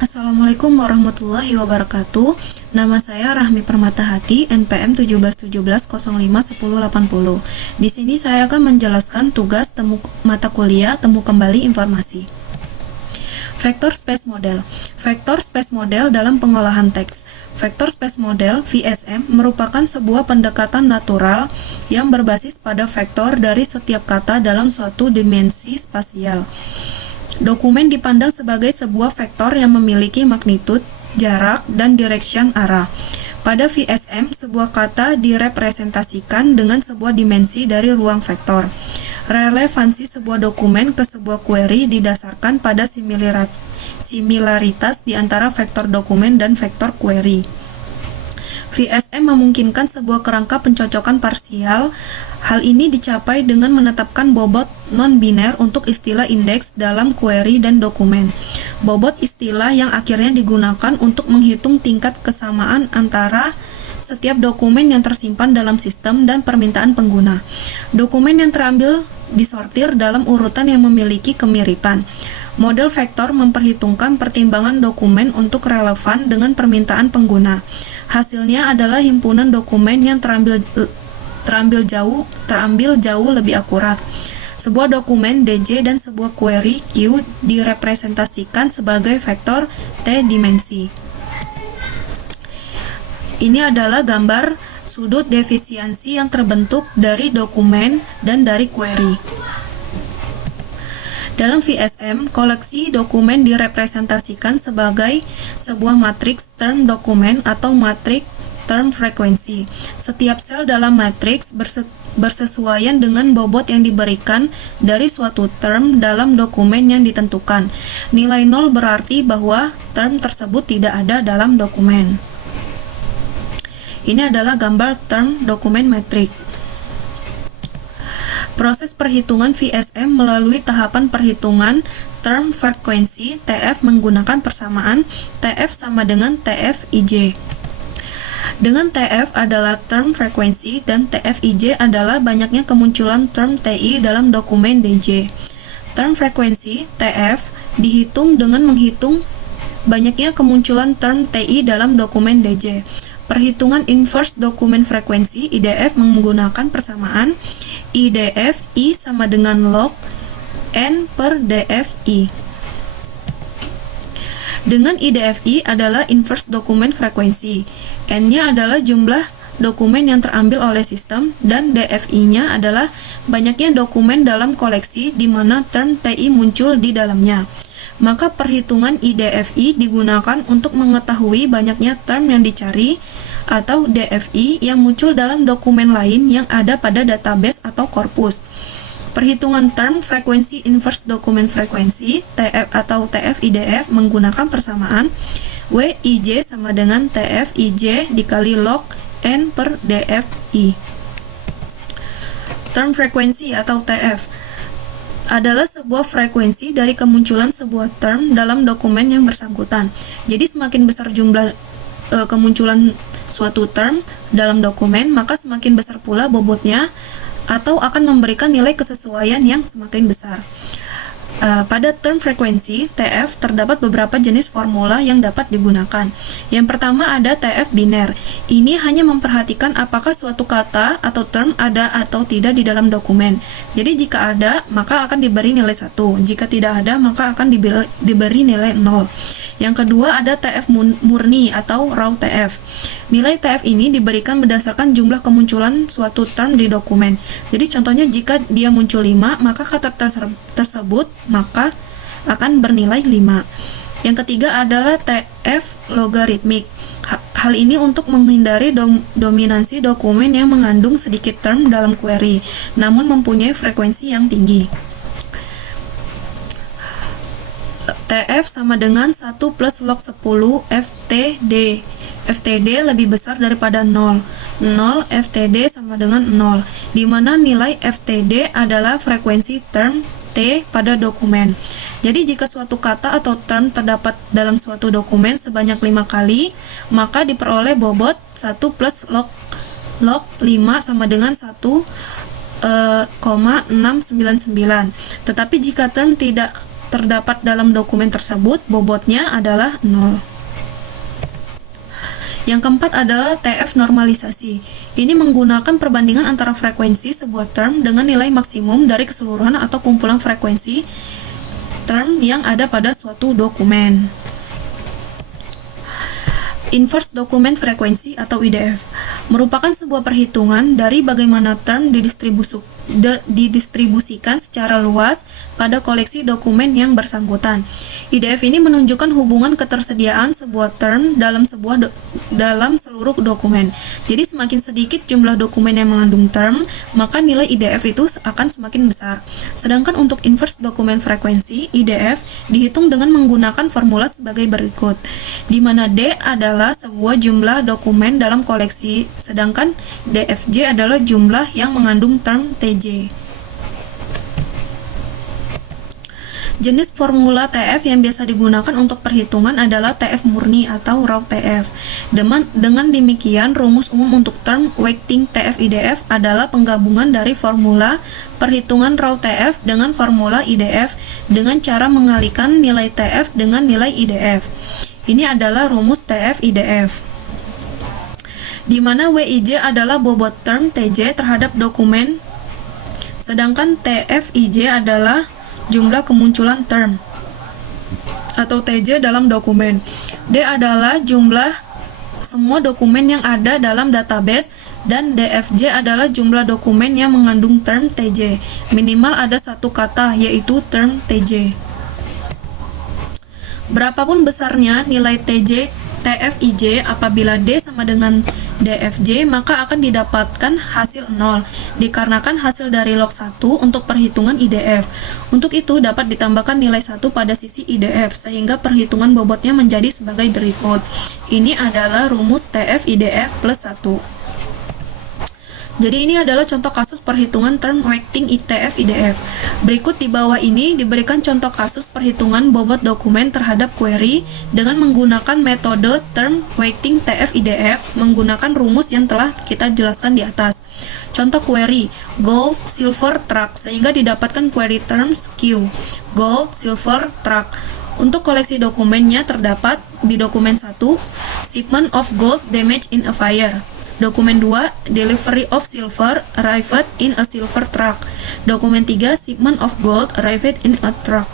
Assalamualaikum warahmatullahi wabarakatuh. Nama saya Rahmi Permatahati, NPM 1717051080. Di sini saya akan menjelaskan tugas mata kuliah temu kembali informasi. Vector Space Model. Vector Space Model dalam pengolahan teks. Vector Space Model (VSM) merupakan sebuah pendekatan natural yang berbasis pada vektor dari setiap kata dalam suatu dimensi spasial. Dokumen dipandang sebagai sebuah vektor yang memiliki magnitud, jarak, dan direction arah. Pada VSM, sebuah kata direpresentasikan dengan sebuah dimensi dari ruang vektor. Relevansi sebuah dokumen ke sebuah query didasarkan pada similaritas di antara vektor dokumen dan vektor query. VSM memungkinkan sebuah kerangka pencocokan parsial. Hal ini dicapai dengan menetapkan bobot non-biner untuk istilah indeks dalam query dan dokumen. Bobot istilah yang akhirnya digunakan untuk menghitung tingkat kesamaan antara setiap dokumen yang tersimpan dalam sistem dan permintaan pengguna. Dokumen yang terambil disortir dalam urutan yang memiliki kemiripan. Model vektor memperhitungkan pertimbangan dokumen untuk relevan dengan permintaan pengguna. Hasilnya adalah himpunan dokumen yang terambil jauh lebih akurat. Sebuah dokumen DJ dan sebuah query Q direpresentasikan sebagai vektor T dimensi. Ini adalah gambar sudut defisiensi yang terbentuk dari dokumen dan dari query. Dalam VSM, koleksi dokumen direpresentasikan sebagai sebuah matriks term dokumen atau matriks term frekuensi. Setiap sel dalam matriks bersesuaian dengan bobot yang diberikan dari suatu term dalam dokumen yang ditentukan. Nilai 0 berarti bahwa term tersebut tidak ada dalam dokumen. Ini adalah gambar term dokumen matriks. Proses perhitungan VSM melalui tahapan perhitungan term frekuensi TF menggunakan persamaan TF sama dengan TF IJ. Dengan TF adalah term frekuensi dan TF IJ adalah banyaknya kemunculan term TI dalam dokumen DJ. Term frekuensi TF dihitung dengan menghitung banyaknya kemunculan term TI dalam dokumen DJ. Perhitungan inverse dokumen frekuensi IDF menggunakan persamaan IDF I sama dengan log N per DF I. Dengan IDF I adalah inverse dokumen frekuensi. N-nya adalah jumlah dokumen yang terambil oleh sistem dan DFI-nya adalah banyaknya dokumen dalam koleksi di mana term TI muncul di dalamnya. Maka perhitungan IDFI digunakan untuk mengetahui banyaknya term yang dicari atau DFI yang muncul dalam dokumen lain yang ada pada database atau korpus. Perhitungan term frekuensi inverse dokumen frekuensi TF atau TF IDF menggunakan persamaan WIJ sama dengan TF IJ dikali log N per DFI. Term frekuensi atau TF adalah sebuah frekuensi dari kemunculan sebuah term dalam dokumen yang bersangkutan. Jadi semakin besar jumlah kemunculan suatu term dalam dokumen, maka semakin besar pula bobotnya atau akan memberikan nilai kesesuaian yang semakin besar. Pada term frekuensi TF terdapat beberapa jenis formula yang dapat digunakan. Yang pertama ada TF biner. Ini hanya memperhatikan apakah suatu kata atau term ada atau tidak di dalam dokumen. Jadi jika ada, maka akan diberi nilai 1. Jika tidak ada, maka akan diberi nilai 0. Yang kedua ada TF murni atau raw TF. Nilai TF ini diberikan berdasarkan jumlah kemunculan suatu term di dokumen. Jadi contohnya jika dia muncul 5, maka kata tersebut maka akan bernilai 5. Yang ketiga adalah TF logaritmik. Hal ini untuk menghindari dominansi dokumen yang mengandung sedikit term dalam query, namun mempunyai frekuensi yang tinggi. TF sama dengan 1 plus log 10 FTD. FTD lebih besar daripada 0. 0 FTD sama dengan 0, di mana nilai FTD adalah frekuensi term T pada dokumen. Jadi jika suatu kata atau term terdapat dalam suatu dokumen sebanyak 5 kali, maka diperoleh bobot 1 plus log 5 sama dengan 1,699. Tetapi jika term tidak terdapat dalam dokumen tersebut, bobotnya adalah 0. Yang keempat adalah TF normalisasi. Ini menggunakan perbandingan antara frekuensi sebuah term dengan nilai maksimum dari keseluruhan atau kumpulan frekuensi term yang ada pada suatu dokumen. Inverse Document Frequency atau IDF merupakan sebuah perhitungan dari bagaimana term didistribusikan secara luas pada koleksi dokumen yang bersangkutan. IDF ini menunjukkan hubungan ketersediaan sebuah term dalam seluruh dokumen. Jadi semakin sedikit jumlah dokumen yang mengandung term, maka nilai IDF itu akan semakin besar. Sedangkan untuk Inverse Document Frequency, IDF dihitung dengan menggunakan formula sebagai berikut, di mana D adalah sebuah jumlah dokumen dalam koleksi, sedangkan DFJ adalah jumlah yang mengandung term TJ. Jenis formula TF yang biasa digunakan untuk perhitungan adalah TF murni atau raw TF. Dengan demikian, rumus umum untuk term weighting TF IDF adalah penggabungan dari formula perhitungan raw TF dengan formula IDF dengan cara mengalihkan nilai TF dengan nilai IDF. Ini adalah rumus TF IDF, di mana WIJ adalah bobot term TJ terhadap dokumen, sedangkan TFIJ adalah jumlah kemunculan term atau TJ dalam dokumen. D adalah jumlah semua dokumen yang ada dalam database, dan DFJ adalah jumlah dokumen yang mengandung term TJ. Minimal ada satu kata, yaitu term TJ. Berapapun besarnya nilai TJ TFIJ, apabila D sama dengan DFJ, maka akan didapatkan hasil 0, dikarenakan hasil dari log 1 untuk perhitungan IDF. Untuk itu, dapat ditambahkan nilai 1 pada sisi IDF, sehingga perhitungan bobotnya menjadi sebagai berikut. Ini adalah rumus TF IDF plus 1. Jadi ini adalah contoh kasus perhitungan term weighting ITF IDF. Berikut di bawah ini diberikan contoh kasus perhitungan bobot dokumen terhadap query dengan menggunakan metode term weighting TF IDF menggunakan rumus yang telah kita jelaskan di atas. Contoh query, gold, silver, truck, sehingga didapatkan query terms Q, gold, silver, truck. Untuk koleksi dokumennya terdapat di dokumen 1, shipment of gold damaged in a fire. Dokumen 2, delivery of silver arrived in a silver truck. Dokumen 3, shipment of gold arrived in a truck.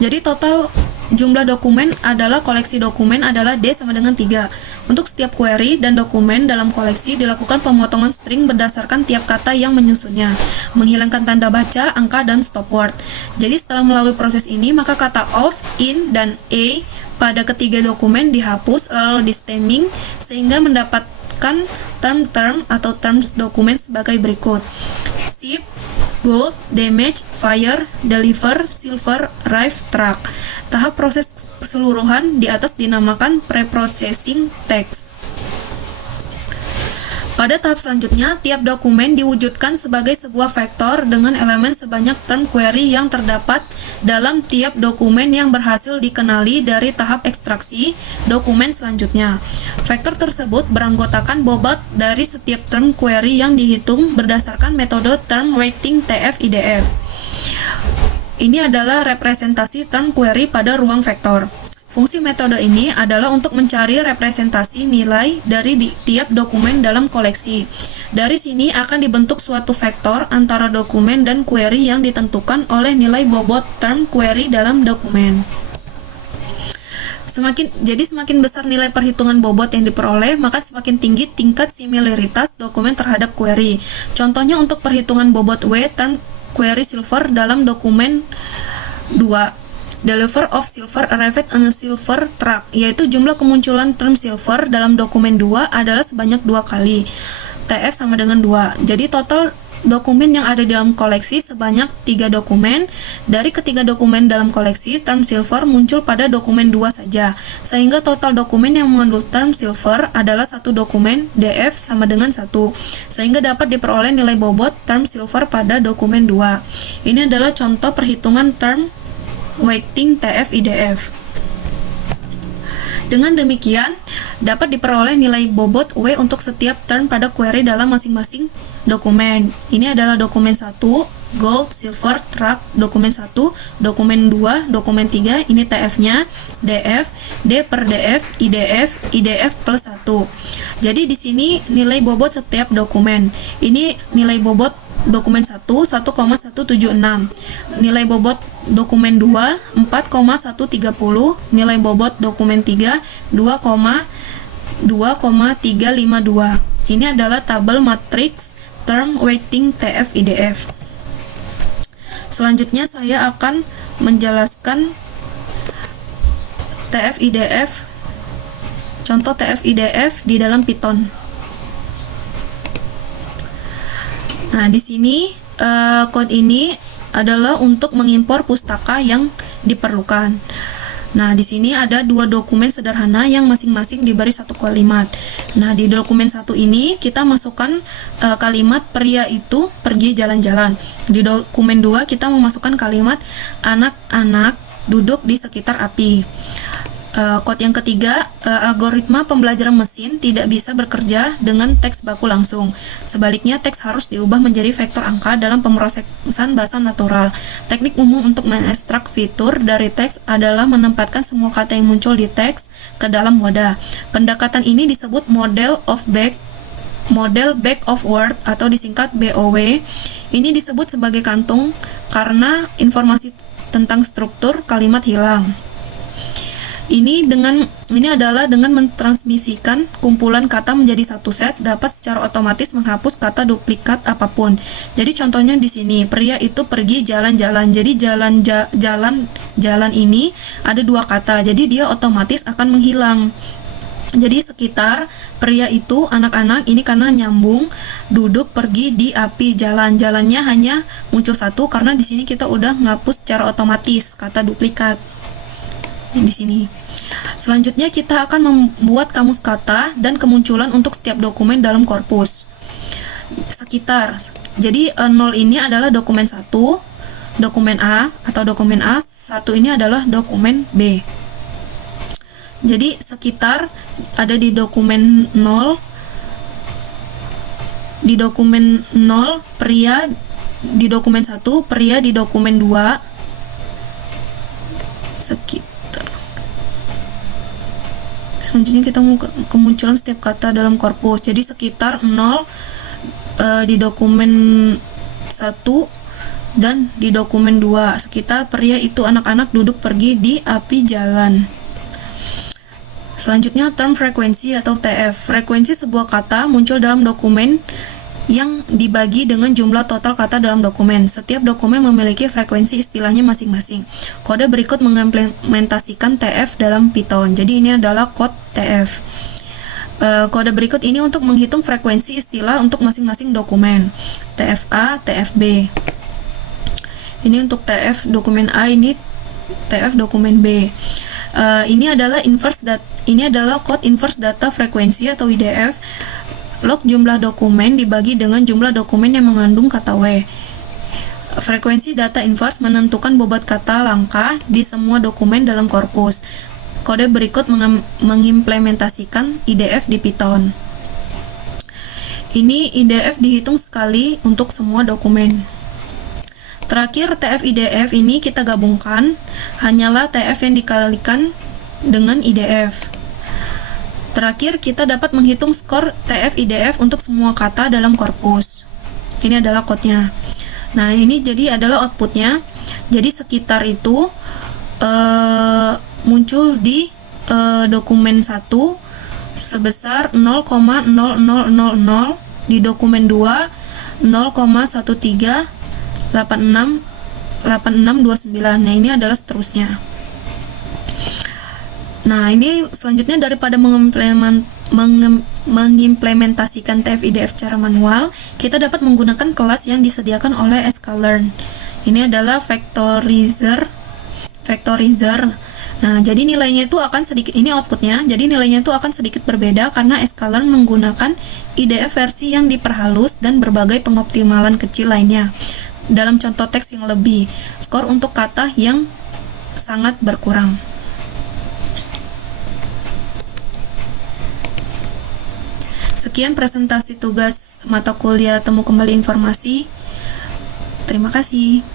Jadi total jumlah dokumen adalah koleksi dokumen adalah D sama dengan 3. Untuk setiap query dan dokumen dalam koleksi dilakukan pemotongan string berdasarkan tiap kata yang menyusunnya, menghilangkan tanda baca, angka, dan stop word. Jadi setelah melalui proses ini, maka kata of, in, dan a pada ketiga dokumen dihapus lalu di stemming, sehingga mendapatkan term-term atau terms dokumen sebagai berikut: ship, gold, damage, fire, deliver, silver, arrive, truck. Tahap proses keseluruhan di atas dinamakan preprocessing text. Pada tahap selanjutnya, tiap dokumen diwujudkan sebagai sebuah vektor dengan elemen sebanyak term query yang terdapat dalam tiap dokumen yang berhasil dikenali dari tahap ekstraksi dokumen selanjutnya. Vektor tersebut beranggotakan bobot dari setiap term query yang dihitung berdasarkan metode term weighting TF IDF. Ini adalah representasi term query pada ruang vektor. Fungsi metode ini adalah untuk mencari representasi nilai dari tiap dokumen dalam koleksi. Dari sini akan dibentuk suatu vektor antara dokumen dan query yang ditentukan oleh nilai bobot term query dalam dokumen. Semakin besar nilai perhitungan bobot yang diperoleh, maka semakin tinggi tingkat similaritas dokumen terhadap query. Contohnya untuk perhitungan bobot W term query silver dalam dokumen 2. Deliver of silver arrived on a silver truck, yaitu jumlah kemunculan term silver dalam dokumen 2 adalah sebanyak 2 kali. TF sama dengan 2. Jadi total dokumen yang ada di dalam koleksi sebanyak 3 dokumen. Dari ketiga dokumen dalam koleksi, term silver muncul pada dokumen 2 saja, sehingga total dokumen yang mengandung term silver adalah satu dokumen, DF sama dengan 1, sehingga dapat diperoleh nilai bobot term silver pada dokumen 2. Ini adalah contoh perhitungan term weighting TF IDF. Dengan demikian, dapat diperoleh nilai bobot W untuk setiap term pada query dalam masing-masing dokumen. Ini adalah dokumen 1, gold, silver, truck, dokumen 1, dokumen 2, dokumen 3, ini TF-nya, DF, D per DF, IDF plus 1. Jadi di sini nilai bobot setiap dokumen. Ini nilai bobot dokumen 1, 1,176. Nilai bobot dokumen 2, 4,130. Nilai bobot dokumen 3, 2,352. Ini adalah tabel matriks term weighting TF IDF. Selanjutnya saya akan menjelaskan TF IDF, contoh TF IDF di dalam Python. Nah, di sini code ini adalah untuk mengimpor pustaka yang diperlukan. Nah, di sini ada dua dokumen sederhana yang masing-masing diberi satu kalimat. Nah, di dokumen 1 ini kita masukkan kalimat pria itu pergi jalan-jalan. Di dokumen 2 kita memasukkan kalimat anak-anak duduk di sekitar api. Kode yang ketiga, algoritma pembelajaran mesin tidak bisa bekerja dengan teks baku langsung. Sebaliknya, teks harus diubah menjadi vektor angka dalam pemrosesan bahasa natural. Teknik umum untuk mengekstrak fitur dari teks adalah menempatkan semua kata yang muncul di teks ke dalam wadah. Pendekatan ini disebut model back of word atau disingkat BOW. Ini disebut sebagai kantung karena informasi tentang struktur kalimat hilang. Ini adalah dengan mentransmisikan kumpulan kata menjadi satu set dapat secara otomatis menghapus kata duplikat apapun. Jadi contohnya di sini, pria itu pergi jalan-jalan. Jadi jalan ini ada dua kata. Jadi dia otomatis akan menghilang. Jadi sekitar, pria itu, anak-anak, ini karena nyambung, duduk, pergi, di, api, jalan. Jalannya hanya muncul satu karena di sini kita udah ngapus secara otomatis kata duplikat. Di sini. Selanjutnya kita akan membuat kamus kata dan kemunculan untuk setiap dokumen dalam korpus. Sekitar. Jadi 0 ini adalah dokumen 1, dokumen A atau dokumen A, 1 ini adalah dokumen B. Jadi sekitar ada di dokumen 0. Di dokumen 0 pria, di dokumen 1 pria, di dokumen 2 sekitar. Selanjutnya kita mau kemunculan setiap kata dalam korpus. Jadi sekitar 0 di dokumen 1 dan di dokumen 2. Sekitar pria itu anak-anak duduk pergi di api jalan. Selanjutnya term frekuensi atau TF. Frekuensi sebuah kata muncul dalam dokumen yang dibagi dengan jumlah total kata dalam dokumen. Setiap dokumen memiliki frekuensi istilahnya masing-masing. Kode berikut mengimplementasikan TF dalam Python. Jadi ini adalah kode TF. Kode berikut ini untuk menghitung frekuensi istilah untuk masing-masing dokumen. TFA, TFB. Ini untuk TF dokumen A, ini TF dokumen B. Ini adalah kode inverse data frekuensi atau IDF. Log jumlah dokumen dibagi dengan jumlah dokumen yang mengandung kata W. Frekuensi data inverse menentukan bobot kata langka di semua dokumen dalam korpus. Kode berikut mengimplementasikan IDF di Python. Ini IDF dihitung sekali untuk semua dokumen. Terakhir, TF IDF ini kita gabungkan, hanyalah TF yang dikalikan dengan IDF. Terakhir, kita dapat menghitung skor TF IDF untuk semua kata dalam korpus. Ini adalah code-nya. Nah, ini jadi adalah outputnya. Jadi sekitar itu muncul di dokumen 1 sebesar 0,0000, di dokumen 2 0,138689. Nah, ini adalah seterusnya. Nah, ini selanjutnya daripada mengimplementasikan TF IDF secara manual, kita dapat menggunakan kelas yang disediakan oleh sklearn. Ini adalah vectorizer. Nah, jadi nilainya itu akan sedikit, ini outputnya, jadi nilainya itu akan sedikit berbeda karena sklearn menggunakan IDF versi yang diperhalus dan berbagai pengoptimalan kecil lainnya. Dalam contoh teks yang lebih, skor untuk kata yang sangat berkurang. Sekian presentasi tugas mata kuliah Temu Kembali Informasi. Terima kasih.